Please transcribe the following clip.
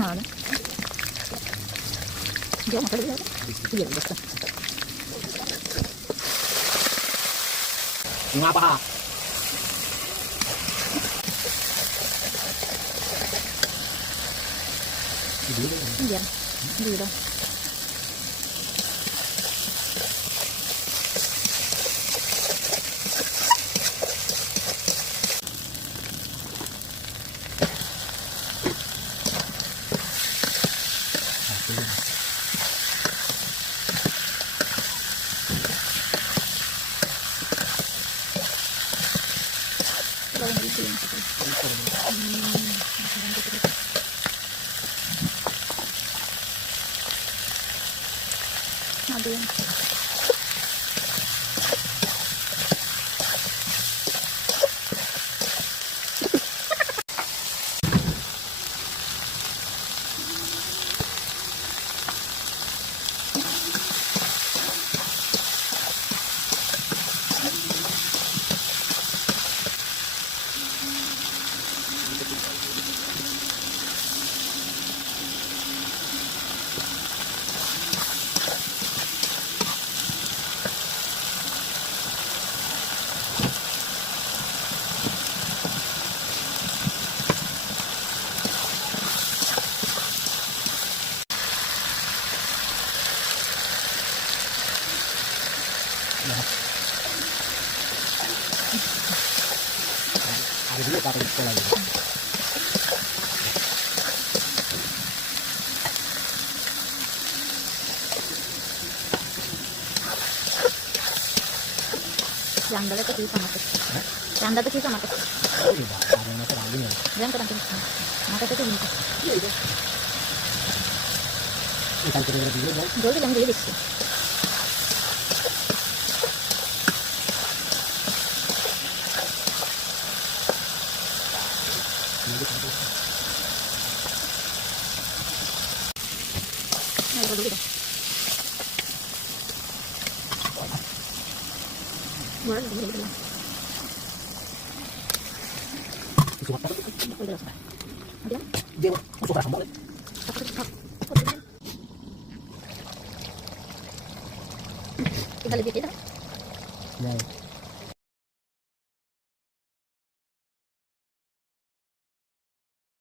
Mana? Hindi ako makalit ako. Sige, basta. Yung nga pa ka. Hindi yan. Hindi daw. Ada yang ada dulu pakai sekolah ini. Yang dala itu sisa mati. Yang dala itu sisa mati. Oh iya, ada yang masuk angin ya. Yang kadang mati itu gini. Iya itu. Ikan kering lebih dulu, guys. Dulu yang gede sih. Nah, dulu deh. Boleh dulu. Suka apa? Udah suka. Ada? Dia suka sama boleh. Tinggal lebih kita. Ya.